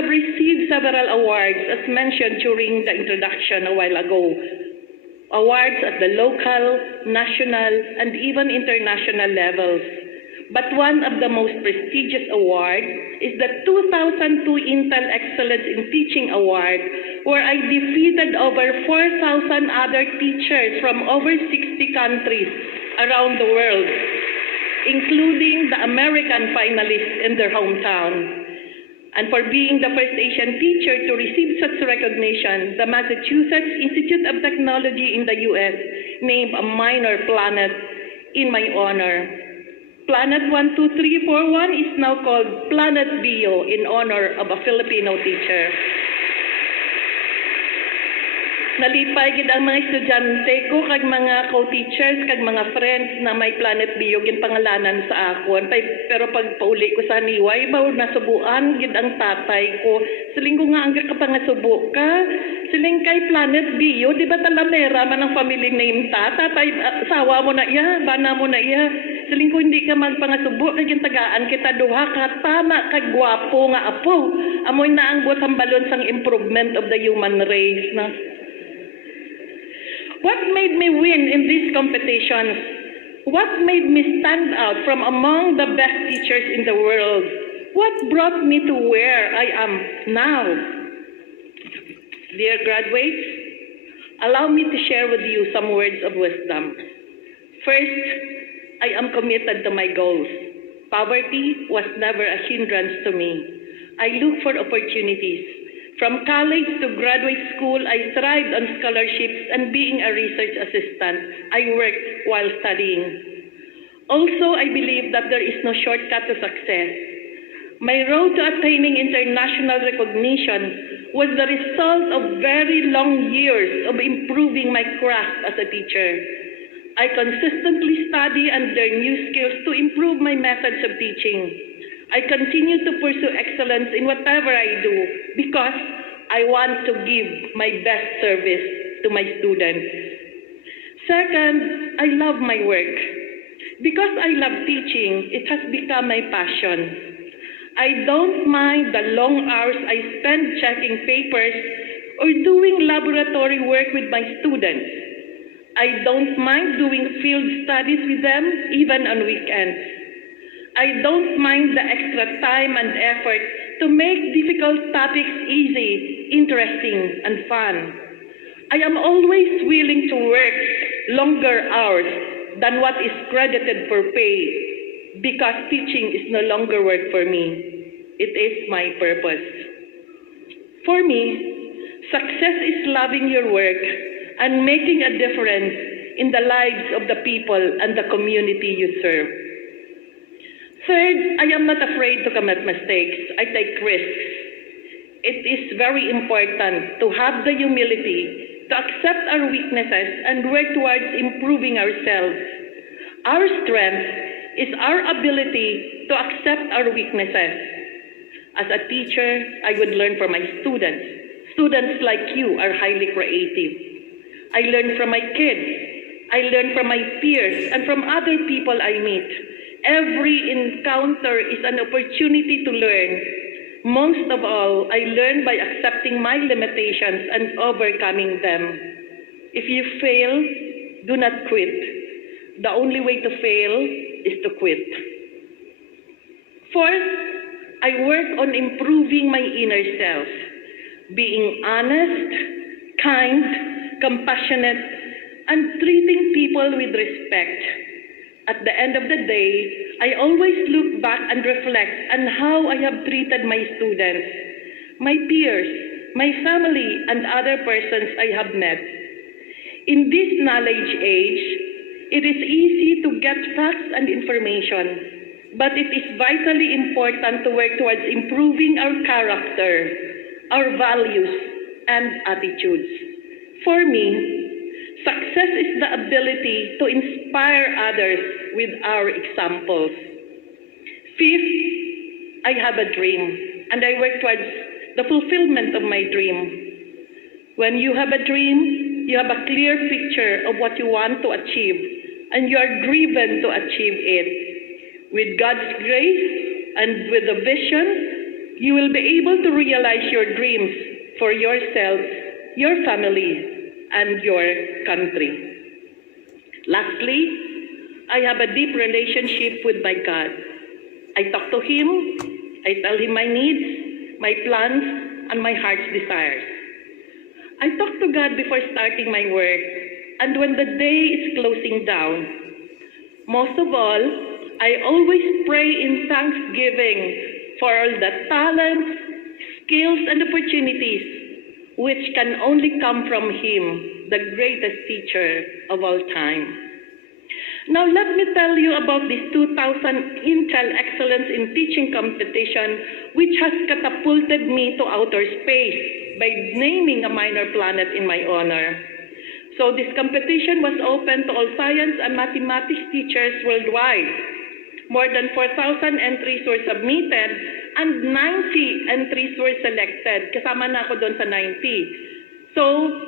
have received several awards, as mentioned during the introduction a while ago. Awards at the local, national, and even international levels. But one of the most prestigious awards is the 2002 Intel Excellence in Teaching Award, where I defeated over 4,000 other teachers from over 60 countries around the world, including the American finalists in their hometown. And for being the first Asian teacher to receive such recognition, the Massachusetts Institute of Technology in the U.S. named a minor planet in my honor. Planet 12341 is now called Planet Bio in honor of a Filipino teacher. Nalipay gid ang mga estudyante ko kag mga co-teachers kag mga friends na may Planet Bio gin pangalanan sa akon. Pero pag pauli ko sa niway, baw nasubuan gid ang tatay ko. Siling ko nga ang kapangasubo ka. Siling kay Planet Bio, di ba talamera man ang family name ta? Tatay, sawa mo na iya, bana mo na iya. Siling ko hindi ka magpangasubo kag tagaan kita duha ka tama kag gwapo nga apo. Amoy na ang botang balon sang improvement of the human race na. What made me win in these competitions? What made me stand out from among the best teachers in the world? What brought me to where I am now? Dear graduates, allow me to share with you some words of wisdom. First, I am committed to my goals. Poverty was never a hindrance to me. I look for opportunities. From college to graduate school, I thrived on scholarships and being a research assistant. I worked while studying. Also, I believe that there is no shortcut to success. My road to attaining international recognition was the result of very long years of improving my craft as a teacher. I consistently study and learn new skills to improve my methods of teaching. I continue to pursue excellence in whatever I do because I want to give my best service to my students. Second, I love my work. Because I love teaching, it has become my passion. I don't mind the long hours I spend checking papers or doing laboratory work with my students. I don't mind doing field studies with them, even on weekends. I don't mind the extra time and effort to make difficult topics easy, interesting, and fun. I am always willing to work longer hours than what is credited for pay because teaching is no longer work for me. It is my purpose. For me, success is loving your work and making a difference in the lives of the people and the community you serve. Third, I am not afraid to commit mistakes. I take risks. It is very important to have the humility to accept our weaknesses and work towards improving ourselves. Our strength is our ability to accept our weaknesses. As a teacher, I would learn from my students. Students like you are highly creative. I learn from my kids. I learn from my peers and from other people I meet. Every encounter is an opportunity to learn. Most of all, I learn by accepting my limitations and overcoming them. If you fail, do not quit. The only way to fail is to quit. Fourth, I work on improving my inner self, being honest, kind, compassionate, and treating people with respect. At the end of the day, I always look back and reflect on how I have treated my students, my peers, my family, and other persons I have met. In this knowledge age, it is easy to get facts and information, but it is vitally important to work towards improving our character, our values, and attitudes. For me, success is the ability to inspire others with our examples. Fifth, I have a dream, and I work towards the fulfillment of my dream. When you have a dream, you have a clear picture of what you want to achieve, and you are driven to achieve it. With God's grace and with a vision, you will be able to realize your dreams for yourself, your family, and your country. Lastly, I have a deep relationship with my God. I talk to Him, I tell Him my needs, my plans, and my heart's desires. I talk to God before starting my work, and when the day is closing down. Most of all, I always pray in thanksgiving for all the talents, skills, and opportunities which can only come from Him, the greatest teacher of all time. Now let me tell you about this 2000 Intel Excellence in Teaching competition, which has catapulted me to outer space by naming a minor planet in my honor. So this competition was open to all science and mathematics teachers worldwide. More than 4,000 entries were submitted and 90 entries were selected. Kasama na ako doon sa 90. So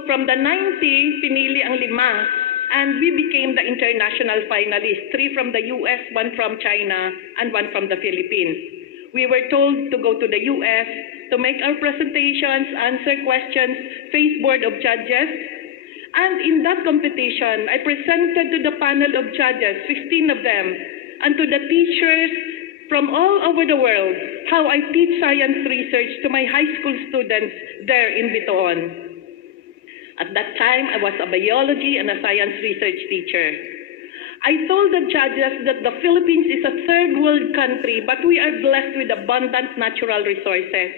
from the 90, pinili ang 5. And we became the international finalists, 3 from the US, 1 from China, and 1 from the Philippines. We were told to go to the US to make our presentations, answer questions, face board of judges. And in that competition, I presented to the panel of judges, 15 of them, and to the teachers from all over the world, how I teach science research to my high school students there in Bitoon. At that time, I was a biology and a science research teacher. I told the judges that the Philippines is a third world country, but we are blessed with abundant natural resources.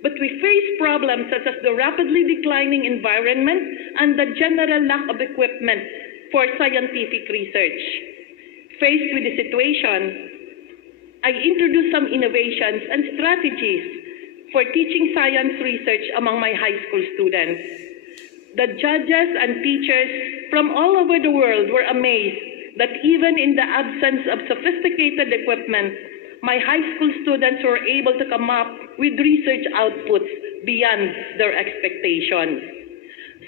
But we face problems such as the rapidly declining environment and the general lack of equipment for scientific research. Faced with the situation, I introduced some innovations and strategies for teaching science research among my high school students. The judges and teachers from all over the world were amazed that even in the absence of sophisticated equipment, my high school students were able to come up with research outputs beyond their expectations.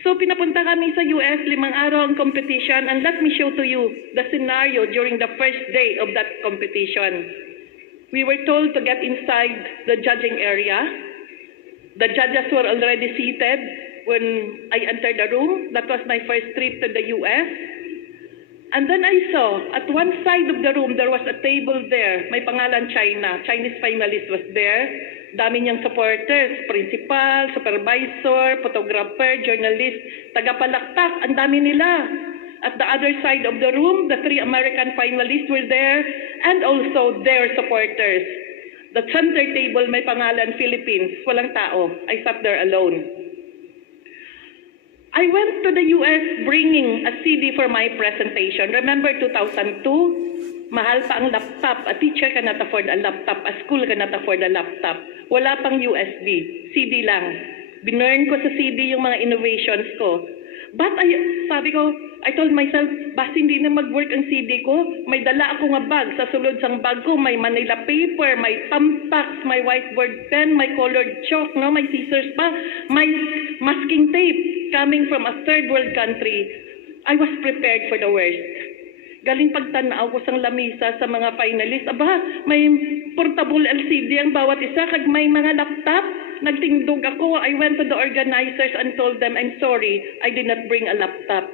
So pinapunta kami sa US, 5 araw ang competition, and let me show to you the scenario during the first day of that competition. We were told to get inside the judging area. The judges were already seated. When I entered the room, that was my first trip to the US. And then I saw, at one side of the room, there was a table there. May pangalan China. Chinese finalist was there. Dami niyang supporters, principal, supervisor, photographer, journalist, tagapalakpak, ang dami nila. At the other side of the room, the 3 American finalists were there, and also their supporters. The center table, may pangalan Philippines. Walang tao. I sat there alone. I went to the US bringing a CD for my presentation. Remember 2002? Mahal pa ang laptop. A teacher cannot afford a laptop. A school cannot afford a laptop. Wala pang USB. CD lang. Binurn ko sa CD yung mga innovations ko. But sabi ko, I told myself, basta hindi na mag-work ang CD ko, may dala ako nga bag. Sa sulod sang bag ko, may Manila paper, may thumbtacks, may whiteboard pen, may colored chalk, no? May scissors pa, may masking tape. Coming from a third world country, I was prepared for the worst. Galing pagtanaw ko sang lamisa sa mga finalists, aba, may portable LCD ang bawat isa, kag may mga laptop. Nagtindog ako. I went to the organizers and told them, I'm sorry, I did not bring a laptop.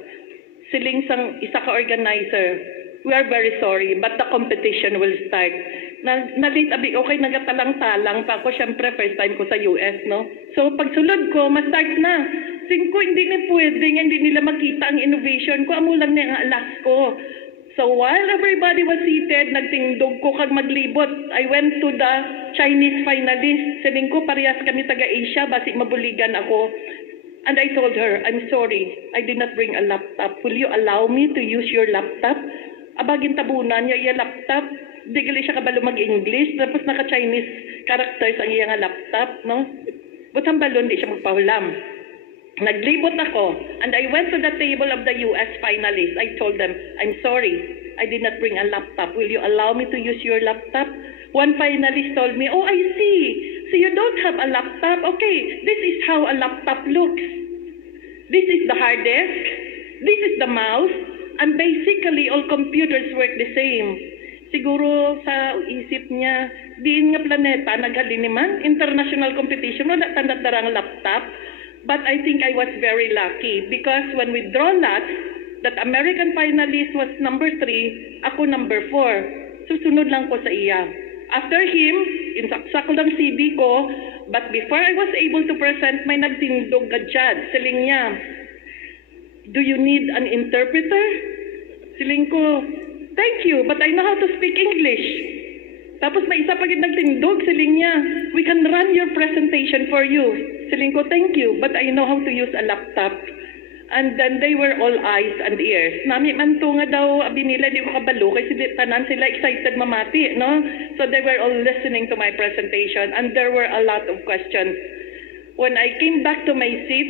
Siling sang isa ka organizer, we are very sorry, but the competition will start. Nalit abi, okay, nagatalang-talang pa ako. Siyempre, first time ko sa US, no? So, pagsulod ko, ma-start na. Ko, hindi na pwede, hindi nila makita ang innovation ko. Amo lang na ang alas ko. So, while everybody was seated, nagtindog ko kag maglibot. I went to the Chinese finalist. Sabihin ko, parehas kami taga-Asia, basi mabuligan ako. And I told her, I'm sorry, I did not bring a laptop. Will you allow me to use your laptop? Abagin tabunan niya yung laptop. Di gali siya kabalo mag-English. Tapos naka-Chinese characters ang iyang laptop, no? Butang balon, di siya magpahulam. Naglibot ako, and I went to the table of the US finalists. I told them, I'm sorry, I did not bring a laptop. Will you allow me to use your laptop? One finalist told me, oh, I see. So you don't have a laptop? Okay, this is how a laptop looks. This is the hard disk. This is the mouse. And basically, all computers work the same. siguro sa isip niya, diin nga planeta, naghaliniman, international competition, wala tandat darang laptop. But I think I was very lucky because when we draw lots, that American finalist was number 3, ako number 4. Susunod lang ko sa iya. After him, insaksak lang CV ko, but before I was able to present, may nagtindog ka judge. Siling niya, do you need an interpreter? Siling ko, thank you, but I know how to speak English. Tapos may isa pa rin nagtindog, siling niya, we can run your presentation for you. Siling ko, thank you, but I know how to use a laptop. And then they were all eyes and ears. Nami man to nga daw, abi nila, di ko kabalo, kasi tanan sila excited mamati, no? So they were all listening to my presentation, and there were a lot of questions. When I came back to my seat,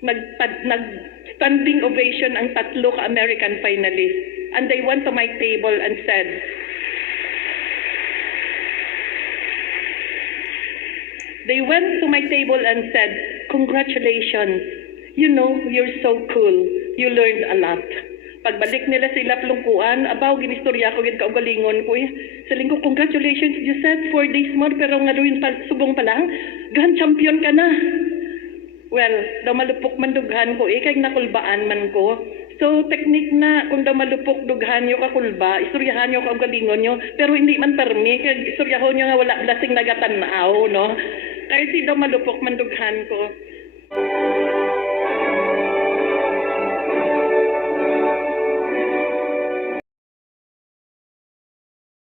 nag-standing ovation ang tatlo ka American finalists. And they went to my table and said, congratulations. You know, you're so cool. You learned a lot. Pagbalik nila sila plungkuan, abaw, ginistorya ko, kaugalingon ko. Saling ko, congratulations, you said 4 days more, pero nga rin subong pa lang, grand champion ka na. Well, daw malupok man dughan ko, kay nakulbaan man ko. So, technique na, kung daw malupok dughan nyo kakulba, istoryahan nyo kaugalingon nyo, pero hindi man permi, kaya istoryahon nyo nga wala blasing nagatanaw, no? Kahit di daw malupok man dughan ko.